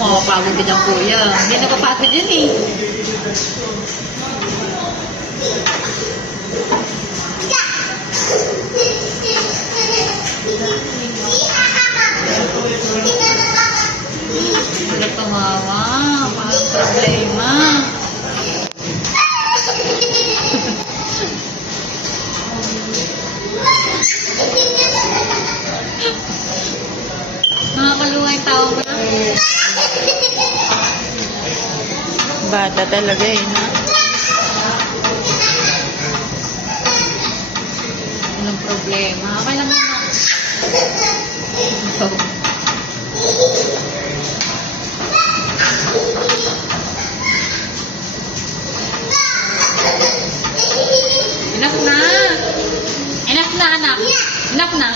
makapagod ka dyan, kuya. Hindi nakapagod yan eh. Wala tumawa. Parang problema. Nakakaluwa yung tao mo na. Bata talaga eh, no? Anong problema? Okay lang naman. So, enough na. Enough na, anak. Enough na.